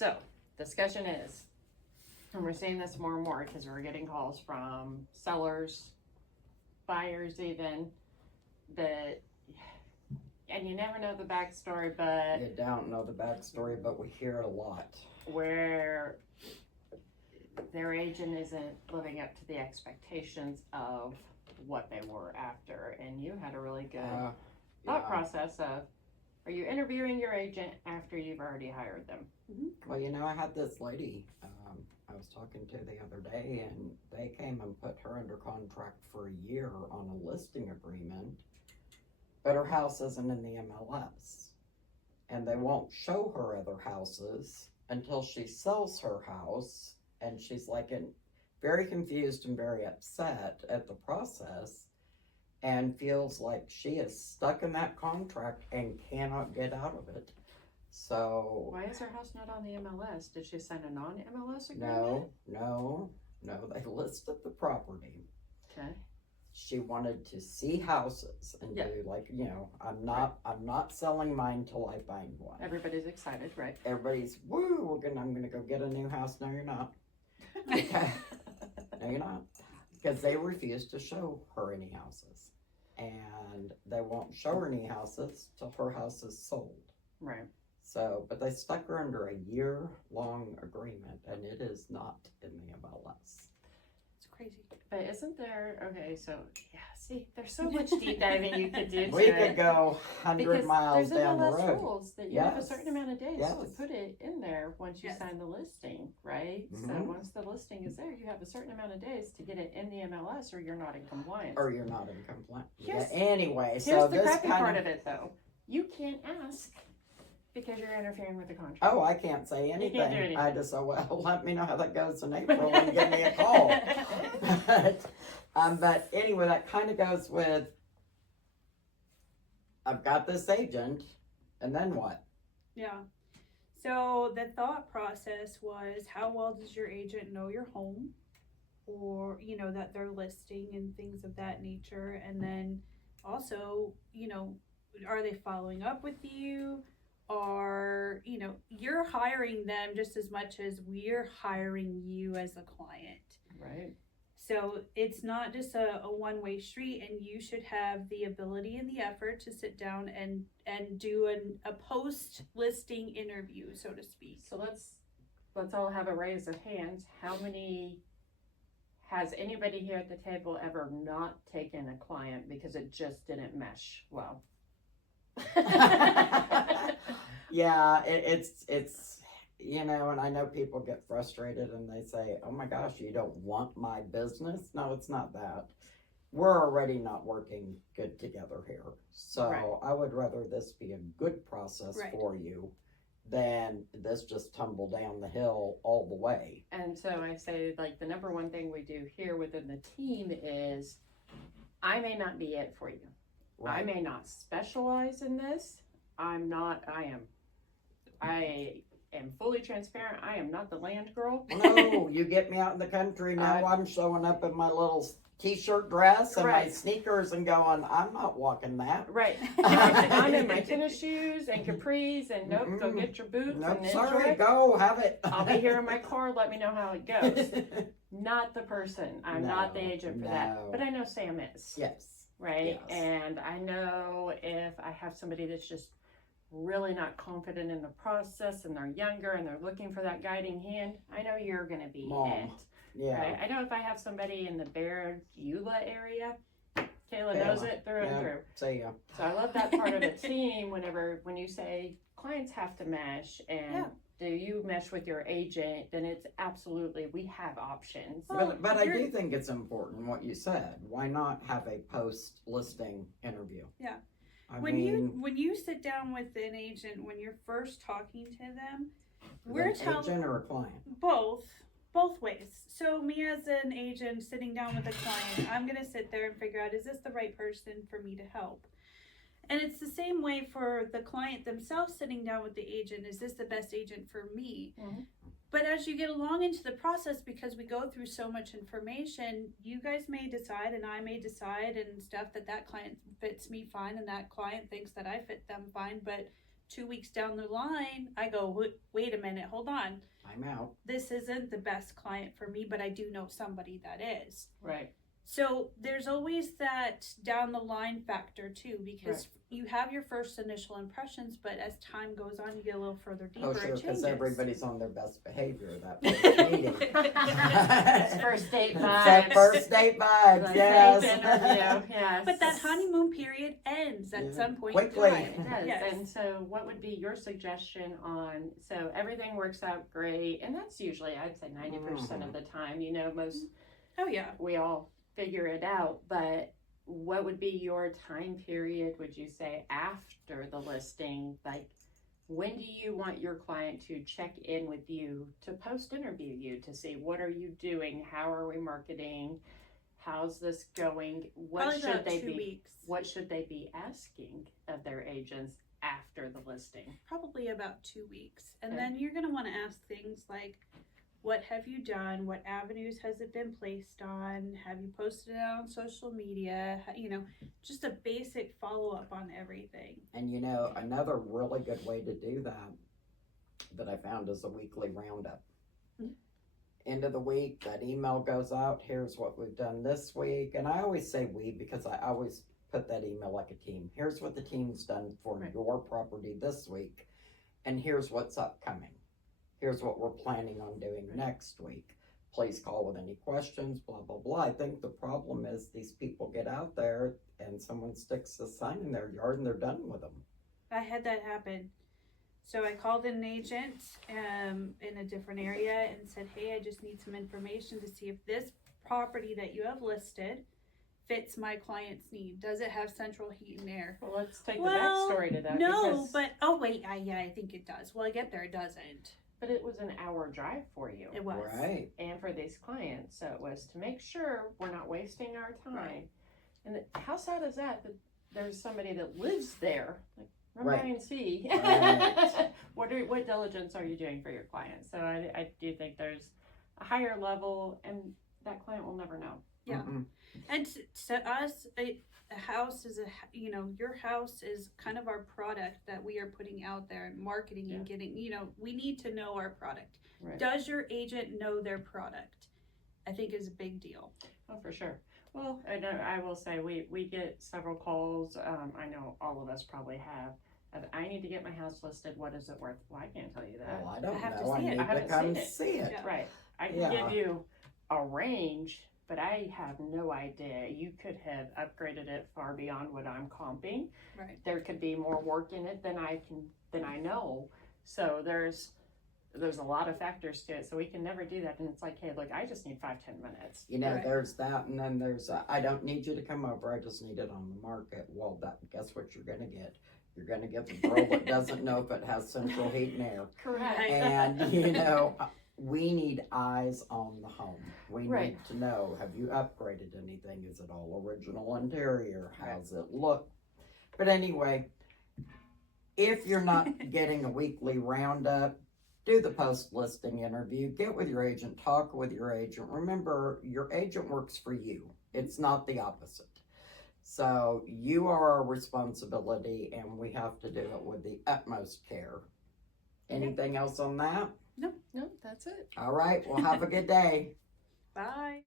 So, discussion is, and we're seeing this more and more because we're getting calls from sellers, buyers even, that, and you never know the backstory, but You don't know the backstory, but we hear it a lot. where their agent isn't living up to the expectations of what they were after. And you had a really good thought process of, are you interviewing your agent after you've already hired them? Well, I had this lady I was talking to the other day, and they came and put her under contract for a year on a listing agreement, but her house isn't in the MLS, and they won't show her other houses until she sells her house, and she's like very confused and very upset at the process, and feels like she is stuck in that contract and cannot get out of it. So Why is her house not on the MLS? Did she sign a non-MLS agreement? no, they listed the property. Okay. She wanted to see houses and Yeah. do I'm not selling mine till I find one. Everybody's excited, right? Everybody's I'm gonna go get a new house. No, you're not. Okay. No, you're not. Because they refuse to show her any houses. And they won't show her any houses till her house is sold. Right. So, but they stuck her under a year-long agreement, and it is not in the MLS. It's crazy. But isn't there, okay, so, yeah, see, there's so much deep diving you could do to We it. could go 100 miles there's down the MLS road. rules that you have a Yes. certain amount of days to Yes. put it in there once you Yes. sign the listing, right? So Mhm. once the listing is there, you have a certain amount of days to get it in the MLS or you're not in compliance. Or you're not in compliance. Here's- Anyway, Here's so the this crappy kind part of it, though. You can't ask because you're interfering with the contract. Oh, I can't say You anything. can't do anything. I just said, well, let me know how that goes in April and give me a call. But anyway, that kind of goes with, I've got this agent, and then what? Yeah. So the thought process was, how well does your agent know your home, or that they're listing and things of that nature, and then also are they following up with you, or you're hiring them just as much as we're hiring you as a client. Right. So it's not just a one-way street, and you should have the ability and the effort to sit down and do a post-listing interview, so to speak. So let's all have a raise of hands. Has anybody here at the table ever not taken a client because it just didn't mesh well? Yeah, it's and I know people get frustrated and they say, oh my gosh, you don't want my business? No, it's not that. We're already not working good together here. So Right. I would rather this be a good process Right. for you than this just tumble down the hill all the way. And so I say, like, the number one thing we do here within the team is, I may not be it for you. I may not specialize in this. I am fully transparent. I am not the land girl. No, you get me out in the country now. I'm showing up in my little t-shirt dress and my Right. sneakers and going, I'm not walking that. Right. I'm in my tennis shoes and capris and nope, go get your boots Nope, and sorry, enjoy. go, have it. I'll be here in my car. Let me know how it goes. Not the person. I'm not the No, agent for that. no. But I know Sam is. Yes. Right. Yes. And I know if I have somebody that's just really not confident in the process and they're younger and they're looking for that guiding hand, I know you're going to be Mom. it. Yeah. Right? I know if I have somebody in the Bear-Eula area, Kayla knows it through and through. See ya. So I love that part of the team when you say clients have to mesh and do you mesh with your agent, then it's absolutely, we have options. But I do think it's important what you said. Why not have a post-listing interview? Yeah. I When mean, you sit down with an agent, when you're first talking to them, an we're telling agent or a client? both ways. So me as an agent sitting down with a client, I'm going to sit there and figure out, is this the right person for me to help? And it's the same way for the client themselves sitting down with the agent. Is this the best agent for me? Mhm. But as you get along into the process, because we go through so much information, you guys may decide and I may decide and stuff that client fits me fine and that client thinks that I fit them fine. But 2 weeks down the line, I go, wait a minute, hold on. I'm out. This isn't the best client for me, but I do know somebody that is. Right. So there's always that down the line factor too, because you have your first initial impressions, but as time goes on, you get a little further deeper. Oh, sure, it because changes. everybody's on their best behavior that first meeting. It's first date It's vibes. that first date vibes, The yes. fake interview, yes. But that honeymoon period ends at Yeah. some point Quickly. in time. It does. Yes. And so what would be your suggestion on, so everything works out great, and that's usually, I'd say 90% of the time, you know, most, Oh yeah. we all figure it out, but what would be your time period, would you say, after the listing? Like, when do you want your client to check in with you, to post interview you, to see what are you doing, how are we marketing, how's this going, what Probably should about they 2 be weeks. what should they be asking of their agents after the listing? Probably about 2 weeks. And Okay. then you're going to want to ask things like, what have you done? What avenues has it been placed on? Have you posted it on social media? You know, just a basic follow up on everything. And you know, another really good way to do that I found is a weekly roundup. Mhm. End of the week, that email goes out, here's what we've done this week. And I always say we because I always put that email like a team. Here's what the team's done for Right. your property this week. And here's what's upcoming. Here's what we're planning on doing Right. next week. Please call with any questions, blah, blah, blah. I think the problem is these people get out there and someone sticks a sign in their yard and they're done with them. I had that happen. So I called an agent in a different area and said, hey, I just need some information to see if this property that you have listed fits my client's need. Does it have central heat and air? Well, let's take Well, the backstory to that. No, because, but oh wait, I think it does. Well, I get there, it doesn't. but it was an hour drive for you It was. Right. and for these clients, so it was to make sure we're not wasting our time. Right. And how sad is that there's somebody that lives there? Like, run Right. by and see. Right. What diligence are you doing for your client? So I do think there's a higher level, and that client will never know. Yeah. Mm-mm. And to us, a house is your house is kind of our product that we are putting out there and marketing and getting, we need to know our product. Right. Does your agent know their product? I think is a big deal. Oh, for sure. Well, I know, I will say we get several calls. I know all of us probably have. I need to get my house listed. What is it worth? Well, I can't tell you that. Well, I don't I have to know. I see it. need I to haven't come seen it. see it. Yeah. Right. I can Yeah. give you a range, but I have no idea. You could have upgraded it far beyond what I'm comping. Right. There could be more work in it than I know. So there's a lot of factors to it. So we can never do that. And it's like, hey, look, I just need 5-10 minutes. You know, Right. there's that, and then there's, I don't need you to come over, I just need it on the market. Well, guess what you're gonna get? You're gonna get the girl that doesn't know if it has central heat and air. Correct. Right. And, you know, we need eyes on the home. We Right. need to know, have you upgraded anything? Is it all original interior? How's it look? But anyway, if you're not getting a weekly roundup, do the post-listing interview, get with your agent, talk with your agent. Remember, your agent works for you. It's not the opposite. So you are our responsibility, and we have to do it with the utmost care. Anything else on that? No, that's it. All right, well, have a good day. Bye.